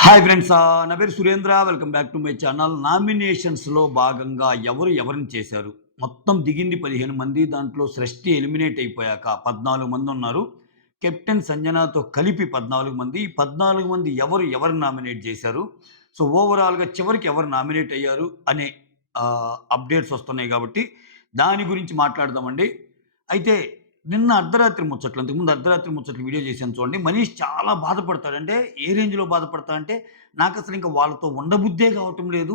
Hi friends, నా పేరు Surendra. Welcome back to my channel. నామినేషన్స్‌లో భాగంగా ఎవరిని చేశారు? మొత్తం దిగింది 15 మంది. దాంట్లో సృష్టి ఎలిమినేట్ అయిపోయాక 14 మందున్నారు. కెప్టెన్ సంజనాతో కలిపి 14 మంది. ఈ 14 మంది ఎవరిని నామినేట్ చేశారు? సో, ఓవరాల్‌గా చివరికి ఎవరు నామినేట్ అయ్యారు అనే అప్డేట్స్ వస్తున్నాయి కాబట్టి దాని గురించి మాట్లాడదామండి. అయితే నిన్న అర్ధరాత్రి ముచ్చట్లు, అంతకుముందు అర్ధరాత్రి ముచ్చట్లు వీడియో చేశాను చూడండి. మనీష్ చాలా బాధపడతాడు. అంటే ఏ రేంజ్‌లో బాధపడతాడంటే, నాకసలు ఇంక వాళ్ళతో ఉండబుద్దే కావటం లేదు.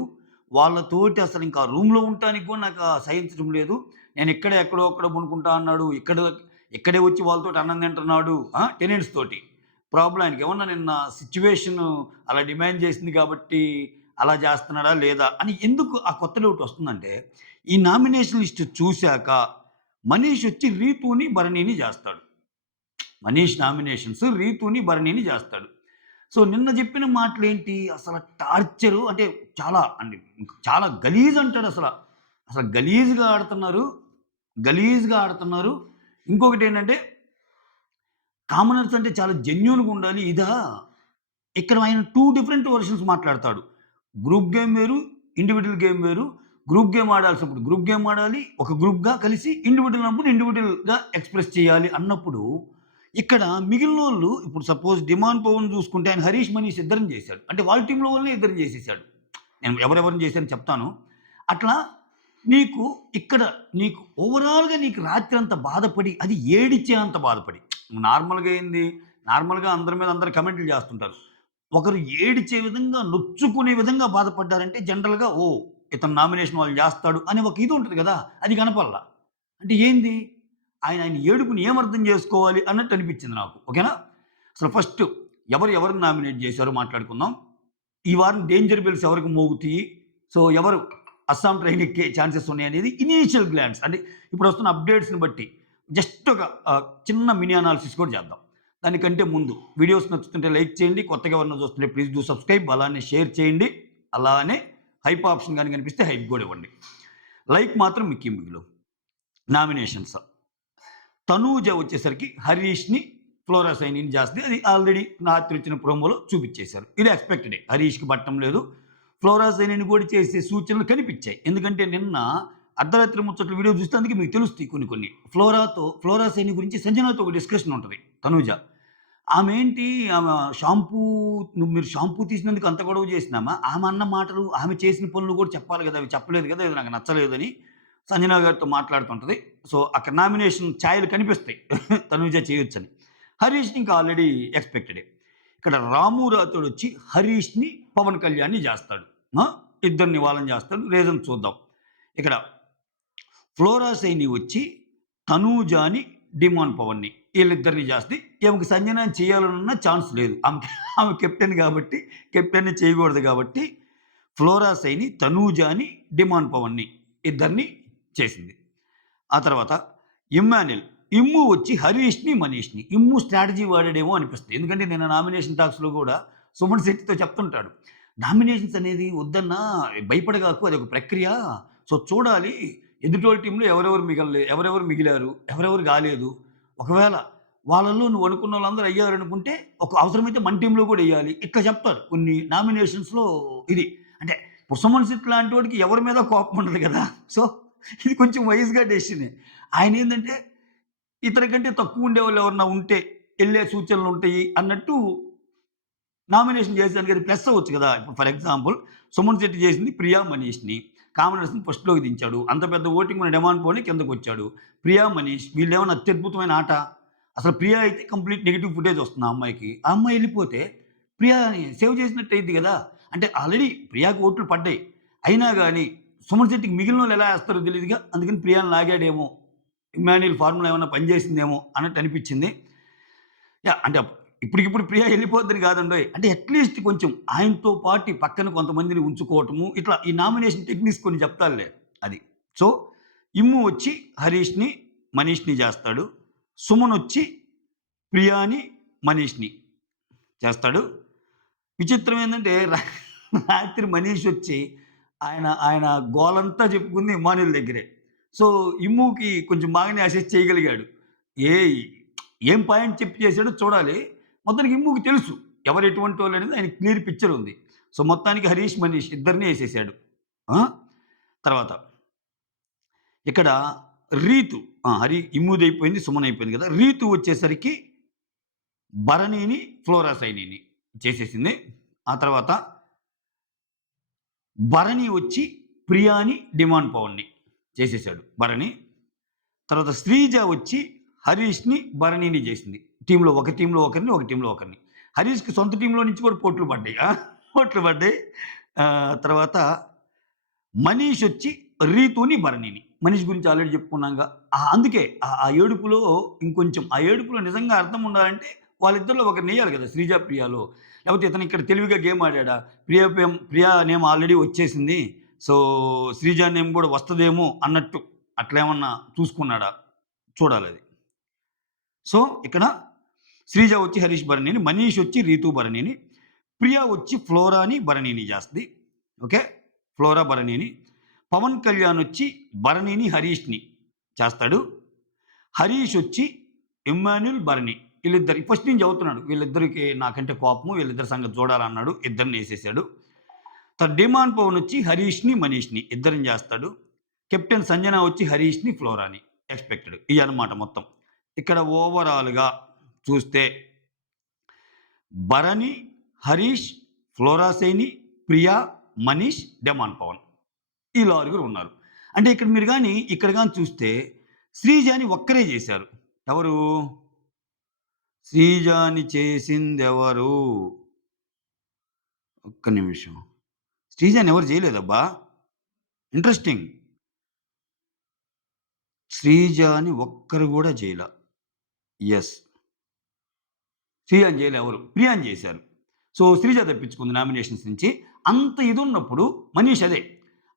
వాళ్ళతోటి అసలు ఇంకా రూమ్‌లో ఉండటానికి కూడా నాకు సహించడం లేదు. నేను ఇక్కడే ఎక్కడో అక్కడ పడుకుంటా అన్నాడు. ఇక్కడే వచ్చి వాళ్ళతోటి అన్నం తింటున్నాడు. టెనెంట్స్ తోటి. ప్రాబ్లమ్ ఆయనకేమన్నా నిన్న సిట్యుయేషన్ అలా డిమాండ్ చేసింది కాబట్టి అలా చేస్తున్నాడా లేదా అని ఎందుకు ఆ కొత్త డౌట్ వస్తుందంటే, ఈ నామినేషన్ లిస్ట్ చూసాక మనీష్ వచ్చి రీతూని, భరణిని జేస్తాడు. మనీష్ నామినేషన్స్ రీతూని, భరణిని జేస్తాడు. సో, నిన్న జెప్పిన మాటలేంటి? అసల టార్చరు అంటే చాలా గలీజ్ అంటాడసల. అసలు గలీజ్‌గా ఆడుతున్నారు. ఇంకొకటేంటంటే, కామనర్స్ అంటే చాలా జెన్యూన్‌గా ఉండాలి. ఇక్కడ ఆయన 2 డిఫరెంట్ వెర్షన్స్ మాట్లాడతాడు. గ్రూప్ గేమ్ వేరు, ఇండివిడ్యువల్ గేమ్ వేరు. గ్రూప్ గేమ్ ఆడాల్సినప్పుడు గ్రూప్ గేమ్ ఆడాలి. ఒక గ్రూప్‌గా కలిసి ఇండివిడ్యువల్ అన్నప్పుడు ఇండివిడ్యువల్‌గా ఎక్స్‌ప్రెస్ చేయాలి అన్నప్పుడు, ఇక్కడ మిగిలినోళ్ళు ఇప్పుడు సపోజ్ 'డిమాండ్ పవన్' చూసుకుంటే ఆయన 'హరీష్', 'మనీష్' ఇద్దరిని చేశాడు. అంటే వాళ్ళ టీమ్‌లో వాళ్ళనే ఇద్దరిని చేసేసాడు. నేను ఎవరెవరిని చేశానో చెప్తాను. అట్లా నీకు ఇక్కడ ఓవరాల్‌గా రాత్రంతా బాధపడి, అది ఏడిచేంత బాధపడి, నార్మల్‌గా అందరి మీద అందరూ కామెంట్‌లు చేస్తుంటారు. ఒకరు ఏడిచే విధంగా, నొచ్చుకునే విధంగా బాధపడ్డారంటే జనరల్‌గా ఇతను నామినేషన్ వాళ్ళు చేస్తాడు అనే ఒక ఇది ఉంటది గదా! అది కనపడలా. అంటే ఏంది? ఆయన ఏడుపుని ఏమర్థం చేసుకోవాలి అన్నట్టు అనిపించింది నాకు. ఓకేనా? అసలు ఫస్ట్ ఎవరిని నామినేట్ చేశారో మాట్లాడుకుందాం. ఈ వారం డేంజర్ బెల్స్ ఎవరికి మోగుతాయి? సో, ఎవరు అస్సాం ట్రైన్ ఎక్కే ఛాన్సెస్ ఉన్నాయనేది ఇనీషియల్ గ్లాన్స్, అంటే ఇప్పుడొస్తున్న అప్డేట్స్‌ని బట్టి జస్ట్ ఒక చిన్న మినీ అనాలిసిస్ కూడా చేద్దాం. దానికంటే ముందు వీడియోస్ నచ్చుతుంటే లైక్ చేయండి. కొత్తగా ఎవరైనా చూస్తుంటే ప్లీజ్ డూ సబ్స్క్రైబ్. అలానే షేర్ చేయండి. అలానే హైప్ ఆప్షన్ గాని కనిపిస్తే హైప్ కూడా ఇవ్వండి. లైక్ మాత్రం మిగిలు. నామినేషన్స్. తనూజ వచ్చేసరికి హరీష్‌ని, ఫ్లోరా సైనిని చేస్తది. అది ఆల్రెడీ రాత్రి వచ్చిన ప్రోమోలో చూపిచ్చేశారు. ఇది ఎక్స్‌పెక్టెడే. హరీష్‌కి పట్టం లేదు. ఫ్లోరా సైనిని కూడా చేసే సూచనలు కనిపిచ్చాయి. ఎందుకంటే నిన్న అర్ధరాత్రి ముచ్చట్లు వీడియో చూస్తే అందుకే మీకు తెలుస్తాయి కొన్ని. ఫ్లోరా సైని గురించి సంజనాతో ఒక డిస్కషన్ ఉంటది తనూజ. ఆమేంటి, మీరు షాంపూ తీసినందుకు అంత గొడవ చేసినామా? ఆమె అన్న మాటలు, ఆమె చేసిన పనులు కూడా చెప్పాలి గదా! అవి చెప్పలేదు గదా! ఇది నాకు నచ్చలేదని సంజన గారితో మాట్లాడుతుంటది. సో, అక్కడ నామినేషన్ ఛాయలు కనిపిస్తాయి. తనూజ చేయొచ్చని. హరీష్‌ని ఇంకా ఆల్రెడీ ఎక్స్‌పెక్టెడే. ఇక్కడ రాము రాథోడొచ్చి హరీష్‌ని, పవన్ కళ్యాణ్‌ని జేస్తాడు. ఆ! ఇద్దరిని వాళ్ళని జేస్తాడు. రీజన్ చూద్దాం. ఇక్కడ ఫ్లోరా సైని వచ్చి తనూజాని, డిమాండ్ పవన్‌ని ఈళ్ళిద్దరిని చేస్తే, ఈమెకి సంజనాని చేయాలనున్న ఛాన్స్ లేదు. ఆమె కెప్టెన్ కాబట్టి, కెప్టెన్‌ని చేయకూడదు కాబట్టి, ఫ్లోరా సైని, తనూజాని, డిమాండ్ పవన్‌ని ఇద్దరిని చేసింది. ఆ తర్వాత ఇమ్ము వచ్చి హరీష్‌ని, మనీష్‌ని. ఇమ్ము స్ట్రాటజీ వాడాడేమో అనిపిస్తుంది. ఎందుకంటే నిన్న నామినేషన్ టాక్స్‌లో కూడా సుమన్ శెట్టితో చెప్తుంటాడు. నామినేషన్స్ అనేది వద్దన్నా, భయపడగాకు, అదొక ప్రక్రియ. సో, చూడాలి ఎదుటోళ్ళ టీమ్‌లో ఎవరెవరు మిగిలారు, ఎవరెవరు కాలేదు. ఒకవేళ వాళ్ళలో నువ్వు అనుకున్నోళ్ళందరూ అయ్యారనుకుంటే, అవసరమైతే మన టీమ్‌లో కూడా ఎయ్యాలి. ఇట్లా చెప్తారు కొన్ని నామినేషన్స్‌లో ఇది. అంటే ఇప్పుడు సుమన్ శెట్టి లాంటి వాడికి ఎవరి మీద కోపం ఉండదు కదా! సో, ఇది కొంచెం వైస్‌గా డెసిషనే. ఆయనేందంటే ఇతని కంటే తక్కువ ఉండేవాళ్ళు ఎవరన్నా ఉంటే ఎళ్ళే సూచనలుంటాయి అన్నట్టు నామినేషన్ చేసేదానికి అది ప్లస్ అవ్వచ్చు కదా! ఇప్పుడు ఫర్ ఎగ్జాంపుల్ సుమన్ శెట్టి చేసింది ప్రియా, మనీష్‌ని. కామనర్స్‌ని ఫస్ట్‌లోకి దించాడు. అంత పెద్ద ఓటింగ్ ఉన్న డిమాండ్ పవన్ కిందకొచ్చాడు. ప్రియా, మనీష్ వీళ్ళేమన్నా అత్యద్భుతమైన ఆట. అసలు ప్రియా అయితే కంప్లీట్ నెగెటివ్ ఫుటేజ్ వస్తుంది ఆ అమ్మాయికి. ఆ అమ్మాయి ఎళ్ళిపోతే ప్రియాని సేవ్ చేసినట్టు అయ్యిద్ది గదా! అంటే ఆల్రెడీ ప్రియాకి ఓట్లు పడ్డాయి. అయినా గాని సుమన్ శెట్టికి మిగిలినోళ్ళు ఎలా ఏస్తారో తెలీదుగా. అందుకని ప్రియాని లాగాడేమో. ఇమ్మాన్యుయల్ ఫార్ములా ఏమన్నా పనిచేసిందేమో అన్నట్టు అనిపిచ్చింది. అంటే ఇప్పటికిప్పుడు ప్రియా ఎళ్ళిపోద్దని కాదండోయ్. అంటే అట్‌లీస్ట్ కొంచెం ఆయనతో పాటు పక్కన కొంతమందిని ఉంచుకోవటము. ఇట్లా ఈ నామినేషన్ టెక్నిక్స్ కొన్ని చెప్తారులే అది. సో, ఇమ్ము వచ్చి హరీష్‌ని, మనీష్‌ని చేస్తాడు. సుమన్ వచ్చి ప్రియాని, మనీష్‌ని చేస్తాడు. విచిత్రం ఏందంటే రాత్రి మనీష్ వచ్చి ఆయన ఆయన గోలంతా చెప్పుకుంది ఇమ్మాన్యుల్ దగ్గరే. సో, ఇమ్ముకి కొంచెం బాగానే అసెస్ చేయగలిగాడు. ఏయ్ ఏం పాయింట్ చెప్పి చేసాడో చూడాలి. మొత్తానికి ఇమ్ముకి తెలుసు. ఎవరు ఎటువంటి వాళ్ళనేది ఆయనకి క్లియర్ పిక్చర్ ఉంది. సో, మొత్తానికి హరీష్, మనీష్ ఇద్దరిని ఏసేసాడు. ఆ! తర్వాత ఇక్కడ రీతు ఇమ్ముదయిపోయింది, సుమనయిపోయింది కదా! రీతు వచ్చేసరికి భరణిని, ఫ్లోరా సైనిని చేసేసింది. ఆ తర్వాత భరణి వచ్చి ప్రియాని, డిమాండ్ పవన్‌ని చేసేసాడు భరణి. తర్వాత శ్రీజ వచ్చి హరీష్‌ని, భరణిని చేసింది. ఒక టీమ్‌లో ఒకరిని, ఒక టీమ్‌లో ఒకరిని. హరీష్‌కి సొంత టీమ్‌లో నుంచి కూడా పోట్లు పడ్డాయి. పోట్లు పడ్డాయి. తర్వాత మనీష్ వచ్చి రీతుని, భరణిని. మనీష్ గురించి ఆల్రెడీ చెప్పుకున్నాంగా. అందుకే ఆ ఏడుపులో ఇంకొంచెం ఆ ఏడుపులో నిజంగా అర్థం ఉండాలంటే వాళ్ళిద్దరిలో ఒకరినెయ్యాలి కదా! శ్రీజ, ప్రియలో. లేకపోతే ఇతను ఇక్కడ తెలివిగా గేమ్ ఆడాడా? ప్రియా నేమ్ ఆల్రెడీ వచ్చేసింది. సో, శ్రీజ నేమ్ కూడా వస్తదేమో అన్నట్టు అట్లేమన్నా చూసుకున్నాడా? చూడాలది. సో, ఇక్కడ శ్రీజ వచ్చి హరీష్ భరణిని, మనీష్ వచ్చి రీతు భరణిని, ప్రియా వచ్చి ఫ్లోరాని, భరణిని చేస్తది. ఓకే. ఫ్లోరా, భరణిని. పవన్ కళ్యాణ్ వచ్చి భరణిని, హరీష్‌ని చేస్తాడు. హరీష్ వచ్చి ఇమ్మాన్యుల్, భరణి వీళ్ళిద్దరు ఫస్ట్ నుంచి చదువుతున్నాడు. వీళ్ళిద్దరికి నాకంటే కోపము, వీళ్ళిద్దరి సంగతి చూడాలన్నాడు. ఇద్దరిని ఏసేసాడు. డిమాండ్ పవన్ వచ్చి హరీష్‌ని, మనీష్‌ని ఇద్దరిని చేస్తాడు. కెప్టెన్ సంజన వచ్చి హరీష్‌ని, ఫ్లోరాని ఎక్స్‌పెక్టెడ్. ఇయన్నమాట మొత్తం. ఇక్కడ ఓవరాల్‌గా చూస్తే భరణి, హరీష్, ఫ్లోరా సైని, ప్రియా, మనీష్, డిమాండ్ పవన్. ఈళ్ళు ఆరుగురు ఉన్నారు. అంటే ఇక్కడ గాని చూస్తే శ్రీజని ఒక్కరే చేశారు. ఎవరు? శ్రీజని చేసిందెవరు? ఒక్క నిమిషం. శ్రీజని ఎవరు చేయలేదబ్బా! ఇంట్రెస్టింగ్. శ్రీజని ఒక్కరు గూడా చేయలా. యెస్. శ్రీజని చేయలే ఎవరు. ప్రియాని చేశారు. సో, శ్రీజ తప్పించుకుంది నామినేషన్స్ నుంచి. అంత ఇదున్నప్పుడు మనీష్ అదే.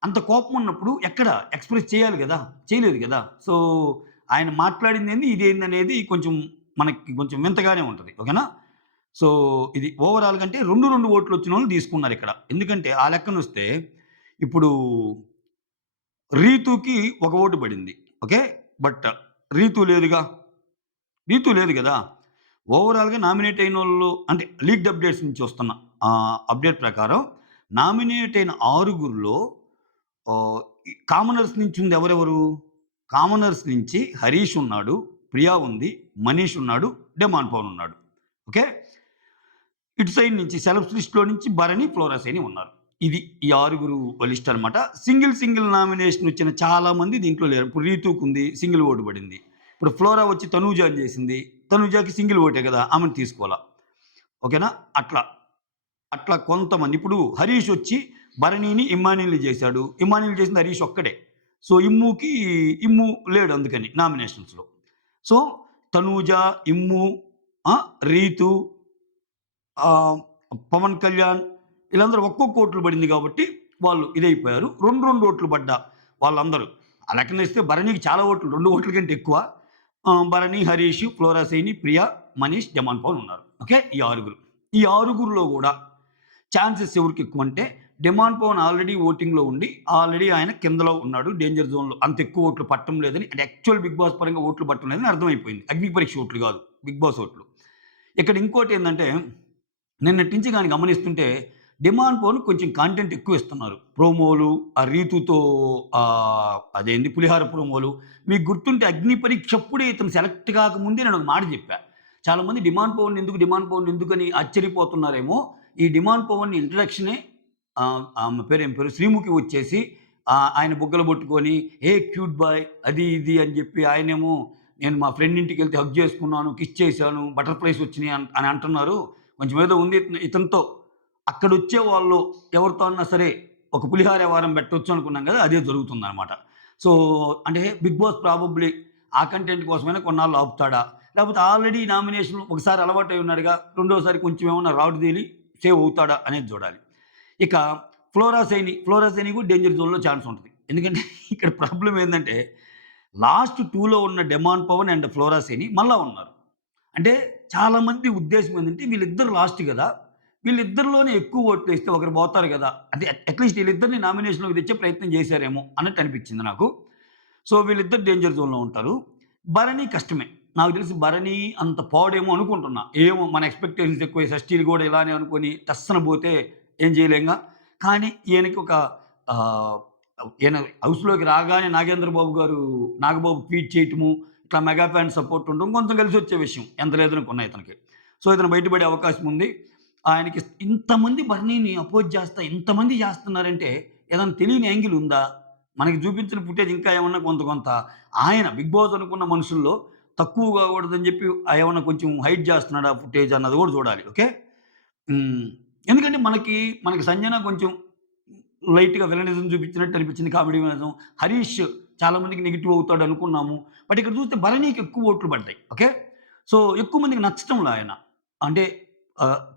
అంత కోపం ఉన్నప్పుడు ఎక్కడ ఎక్స్‌ప్రెస్ చేయాలి గదా! చేయలేదు గదా! సో, ఆయన మాట్లాడిందేంది, ఇదేందనేది మనకి కొంచెం వింతగానే ఉంటది. ఓకేనా? సో, ఇది ఓవరాల్‌గా అంటే 2 ఓట్లొచ్చినోళ్ళని తీసుకున్నారిక్కడ. ఎందుకంటే ఆ లెక్కనొస్తే ఇప్పుడు రీతూకి ఒక ఓటు పడింది. ఓకే. బట్ రీతూ లేదుగా. రీతూ లేదు గదా! ఓవరాల్‌గా నామినేట్ అయినోళ్ళు అంటే లీక్డ్ అప్డేట్స్ నుంచి వస్తున్న అప్డేట్ ప్రకారం నామినేట్ అయిన ఆరుగురిలో కామనర్స్ నుంచి ఉంది ఎవరెవరు? కామనర్స్ నుంచి హరీష్ ఉన్నాడు, ప్రియా ఉంది, మనీష్ ఉన్నాడు, డిమాండ్ పవన్ ఉన్నాడు. ఓకే. ఇటు సైడ్ నుంచి సెలబ్స్ లిస్ట్‌లో నుంచి భరణి, ఫ్లోరా సైని ఉన్నారు. ఇది ఈ ఆరుగురు లిస్ట్ అనమాట. సింగిల్ నామినేషన్ వచ్చిన చాలా మంది దీంట్లో లేరు. ఇప్పుడు రీతూకుంది సింగిల్ ఓటు పడింది. ఇప్పుడు ఫ్లోరా వచ్చి తనూజాని చేసింది. తనూజాకి సింగిల్ ఓటే కదా! ఆమెను తీసుకోలా. ఓకేనా? అట్లా కొంతమంది ఇప్పుడు హరీష్ వచ్చి భరణిని, ఇమ్మాన్యుల్‌ని చేశాడు. ఇమ్మాన్యుల్ చేసింది హరీష్ ఒక్కడే. సో, ఇమ్ము లేడు అందుకని నామినేషన్స్‌లో. సో, తనూజ, ఇమ్ము, రీతు, ఆహ్, పవన్ కళ్యాణ్ వీళ్ళందరూ ఒక్కొక్క ఓట్లు పడింది కాబట్టి వాళ్ళు ఇదైపోయారు. 2 ఓట్లు పడ్డ వాళ్ళందరూ ఆ లెక్కనేస్తే భరణికి చాలా ఓట్లు 2 ఓట్ల కంటే ఎక్కువ. భరణి, హరీష్, ఫ్లోరా సైని, ప్రియా, మనీష్, జమాన్ పవన్ ఉన్నారు. ఓకే. ఈ ఆరుగురు. ఈ ఆరుగురిలో గూడా ఛాన్సెస్ ఎవరికి ఎక్కువంటే డిమాండ్ పవన్ ఆల్రెడీ ఓటింగ్‌లో ఉండి ఆల్రెడీ ఆయన కిందలో ఉన్నాడు. డేంజర్ జోన్‌లో అంత ఎక్కువ ఓట్లు పట్టం లేదని అంటే యాక్చువల్ బిగ్ బాస్ పరంగా ఓట్లు పట్టం లేదని అర్థమైపోయింది. అగ్ని పరీక్ష ఓట్లు గాదు. బిగ్ బాస్ ఓట్లు. ఇక్కడ ఇంకోటేందంటే నిన్నటి నుంచి గాని గమనిస్తుంటే డిమాండ్ పవన్ కొంచెం కంటెంట్ ఎక్కువ ఇస్తున్నారు. ప్రోమోలు, ఆ రీతుతో అదేంది పులిహార ప్రోమోలు. మీకు గుర్తుంటే అగ్ని పరీక్ష అప్పుడే ఇతను సెలెక్ట్ కాకముందే నేను ఒక మాట చెప్పా. చాలామంది డిమాండ్ పవన్ ఎందుకని ఆశ్చర్యపోతున్నారేమో. ఈ డిమాండ్ పవన్ ఇంట్రడక్షనే ఆమె పేరేం పేరు శ్రీముఖి వచ్చేసి ఆయన బుగ్గలు పట్టుకొని ఏ క్యూట్ బాయ్ అది ఇది అని చెప్పి ఆయనేమో నేను మా ఫ్రెండ్ ఇంటికెళ్తే హగ్ చేసుకున్నాను, కిస్ చేశాను, బటర్‌ఫ్లైస్ వచ్చినాయి అని అంటున్నారు. కొంచెం ఏదో ఉంది ఇతనితో. అక్కడొచ్చే వాళ్ళు ఎవరితో అన్నా సరే ఒక పులిహార వ్యవహారం పెట్టొచ్చు అనుకున్నాం కదా! అదే జరుగుతుందనమాట. సో, అంటే బిగ్ బాస్ ప్రాబబ్లీ ఆ కంటెంట్ కోసమైనా కొన్నాళ్ళు ఆపుతాడా? లేకపోతే ఆల్రెడీ నామినేషన్ ఒకసారి అలవాటై ఉన్నాడుగా, రెండోసారి కొంచెం ఏమన్నా రాటు తేలి సేవ్ అవుతాడా అనేది చూడాలి. ఇక ఫ్లోరా సైని కూడా డేంజర్ జోన్‌లో ఛాన్స్ ఉంటది. ఎందుకంటే ఇక్కడ ప్రాబ్లమ్ ఏందంటే లాస్ట్ 2లో ఉన్న డిమాండ్ పవన్ అండ్ ఫ్లోరా సైని మళ్ళా ఉన్నారు. అంటే చాలామంది ఉద్దేశ్యం ఏందంటే వీళ్ళిద్దరు లాస్ట్ గదా! వీళ్ళిద్దరిలోనే ఎక్కువ ఓట్లేస్తే ఒకరు పోతారు గదా! అంటే అట్‌లీస్ట్ వీళ్ళిద్దరిని నామినేషన్‌లోకి తెచ్చే ప్రయత్నం చేశారేమో అన్నట్టు అనిపించింది నాకు. సో, వీళ్ళిద్దరు డేంజర్ జోన్‌లో ఉంటారు. భరణి కష్టమే. నాకు తెలిసి భరణి అంత పాడేమో అనుకుంటున్నా. ఏమో మన ఎక్స్‌పెక్టేషన్స్ ఎక్కువై షష్ఠీలు గూడా ఇలానే అనుకోని టస్సన పోతే ఏం చేయలేంగా. కానీ ఈయనకి ఒక ఆహ్, ఈయన హౌస్‌లోకి రాగానే నాగేంద్ర బాబు గారు నాగబాబు ట్వీట్ చేయటము, ఇట్లా మెగా ఫ్యాన్ సపోర్ట్ ఉండడం కొంచెం కలిసొచ్చే విషయం. ఎంత లేదనుకున్నా ఇతనికి. సో, ఇతను బయటపడే అవకాశం ఉంది. ఆయనకి ఇంతమంది భరణిని అపోజ్ చేస్తా ఇంతమంది చేస్తున్నారంటే ఏదైనా తెలియని యాంగిల్ ఉందా? మనకి చూపించిన ఫుటేజ్ ఇంకా ఏమన్నా కొంత కొంత ఆయన 'బిగ్ బాస్' అనుకున్న మనుషుల్లో తక్కువ కాకూడదని చెప్పి ఏమన్నా కొంచెం హైడ్ చేస్తున్నాడా ఫుటేజ్ అన్నది కూడా చూడాలి. ఓకే. హ్మ్. ఎందుకంటే మనకి సంజన కొంచెం లైట్‌గా విలనిజం చూపించినట్టు అనిపించింది. Comedy villainism. హరీష్ చాలా మందికి నెగెటివ్ అవుతాడు అనుకున్నాము. బట్ ఇక్కడ చూస్తే భరణికి ఎక్కువ ఓట్లు పడ్డాయి. ఓకే. సో, ఎక్కువ మందికి నచ్చటంలా ఆయన. అంటే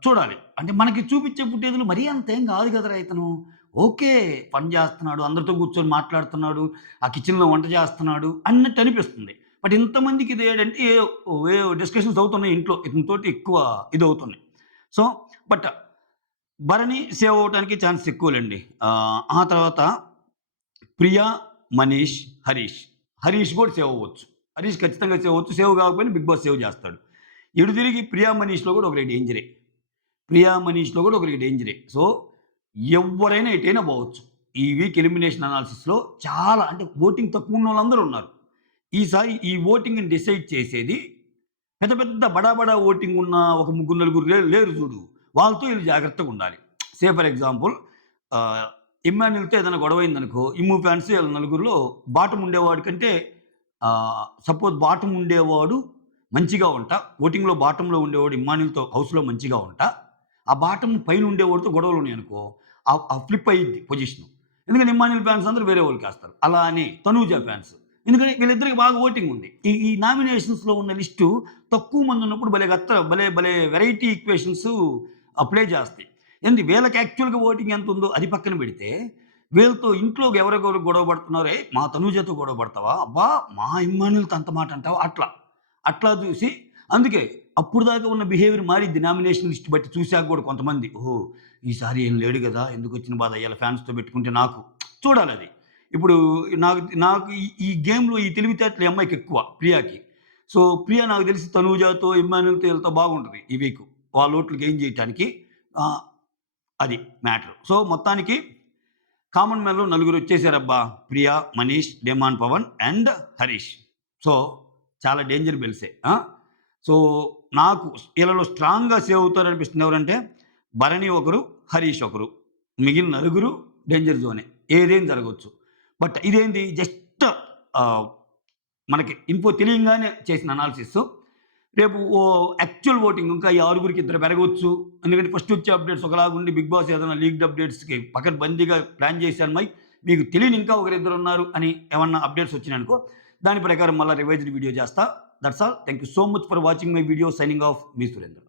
చూడాలి. అంటే మనకి చూపించే ఫుటేజ్‌లో మరీ అంత ఏం కాదు కదరా ఇతను. ఓకే. పని చేస్తున్నాడు. అందరితో కూర్చొని మాట్లాడుతున్నాడు. ఆ కిచెన్‌లో వంట చేస్తున్నాడు అన్నట్టు అనిపిస్తుంది. బట్ ఇంతమందికి ఇదేంటంటే ఏవో డిస్కషన్స్ అవుతున్నాయి ఇంట్లో. ఇతనితోటి ఎక్కువ ఇదవుతున్నాయి. సో, బట్ భరణి సేవ్ అవ్వటానికి ఛాన్స్ ఎక్కువలెండి. ఆ తర్వాత ప్రియా, మనీష్, హరీష్. హరీష్ కూడా సేవ్ అవ్వచ్చు. హరీష్ ఖచ్చితంగా సేవ్ అవ్వచ్చు. సేవ్ కాకపోయినా బిగ్ బాస్ సేవ్ చేస్తాడు. ఇటు తిరిగి ప్రియా, మనీష్‌లో కూడా ఒకడు డేంజరే. ప్రియా, మనీష్‌లో కూడా ఒకరికి డేంజరే. సో, ఎవ్వరైనా ఎటైనా పోవచ్చు. ఈ వీక్ ఎలిమినేషన్ అనాలిసిస్‌లో చాలా అంటే ఓటింగ్ తక్కువున్నోళ్ళందరూ ఉన్నారు. ఈసారి ఈ ఓటింగ్‌ని డిసైడ్ చేసేది పెద్ద పెద్ద బడా బడా ఓటింగ్ ఉన్న ఒక ముగ్గురు, నలుగురు లేరు చూడు. వాళ్ళతో ఈళ్ళు జాగ్రత్తగుండాలి. సే ఫర్ ఎగ్జాంపుల్ ఆహ్, ఇమ్మాన్యూల్‌తో ఏదైనా గొడవయిందనుకో, ఇమ్ము ఫ్యాన్స్ ఈళ్ళ నలుగురిలో బాటమ్ ఉండేవాడి కంటే సపోజ్ బాటమ్ ఉండేవాడు మంచిగా ఉంటా, ఓటింగ్‌లో బాటమ్‌లో ఉండేవాడు ఇమ్మాన్యూల్‌తో హౌస్‌లో మంచిగా ఉంటా, ఆ బాటమ్ పైన ఉండేవాడితో గొడవలున్నాయనుకో, ఆ ఫ్లిప్ అయ్యిద్ది పొజిషను. ఎందుకంటే ఇమ్మాన్యూల్ ఫ్యాన్స్ అందరూ వేరే వాళ్ళకేస్తారు. అలా అని తనూజ ఫ్యాన్స్. ఎందుకంటే వీళ్ళిద్దరికి బాగా ఓటింగ్ ఉంది. ఈ నామినేషన్స్‌లో ఉన్న లిస్టు తక్కువ మంది ఉన్నప్పుడు భలే భలే వెరైటీ ఈక్వేషన్స్ ప్లే చేస్తాయి. వీళ్ళకి యాక్చువల్‌గా ఓటింగ్ ఎంతుందో అది పక్కన పెడితే, వీళ్ళతో ఇంట్లోకి ఎవరెవరు గొడవ పడుతున్నారో, "ఏయ్! మా తనూజతో గొడవ పడతావా? అబ్బా! మా ఇమ్మాన్యూల్‌తో అంత మాట అంటావా?" అట్లా. అట్లా చూసి అందుకే అప్పటిదాకా ఉన్న బిహేవియర్ మారిద్ది నామినేషన్ లిస్ట్ బట్టి చూసాక కూడా కొంతమంది. ఓహో! ఈసారి ఏం లేడు గదా! ఎందుకొచ్చిన బాధ ఇయాల ఫ్యాన్స్‌తో పెట్టుకుంటే నాకు. చూడాలది. ఇప్పుడు నాకు నాకు ఈ గేమ్‌లో ఈ తెలివితేటలు ఈ అమ్మాయికెక్కువ ప్రియాకి. సో, ప్రియ నాకు తెలిసి తనూజాతో, ఇమ్మాన్యూల్‌తో ఈళ్ళతో బాగుంటది ఈ వీకు. వాళ్ళ ఓట్లు గెయిన్ చేయటానికి. ఆహ్, అది మ్యాటర్. సో, మొత్తానికి కామన్ మ్యాన్‌లో నలుగురొచ్చేసారబ్బా! Priya, Manish, demon Pavan and Harish. So, చాలా డేంజర్ బెల్సే. సో, నాకు ఈళ్ళలో స్ట్రాంగ్‌గా సేవ్ అవుతారనిపిస్తుంది ఎవరంటే, భరణి ఒకరు, హరీష్ ఒకరు. మిగిలిన నలుగురు డేంజర్ జోనే. ఏదైనా జరగొచ్చు. బట్ ఇదేంది జస్ట్ ఆహ్, మనకి ఇన్ఫో తెలియంగానే చేసిన అనాలిసిస్సు. రేపు యాక్చువల్ ఓటింగ్ ఇంకా ఈ ఆరుగురికి ఇద్దరు పెరగొచ్చు. ఎందుకంటే ఫస్ట్ వచ్చే అప్డేట్స్ ఒకలాగుండి 'బిగ్ బాస్' ఏదైనా లీక్డ్ అప్డేట్స్‌కి పకడ్బందీగా ప్లాన్ చేశాను మీకు తెలియని ఇంకా ఒకరిద్దరున్నారు అని ఏమన్నా అప్డేట్స్ వచ్చినాయనుకో, దాని ప్రకారం మళ్ళా రివైజ్డ్ వీడియో చేస్తా. That's all. Thank you so much for watching my video. Signing off me Surendra.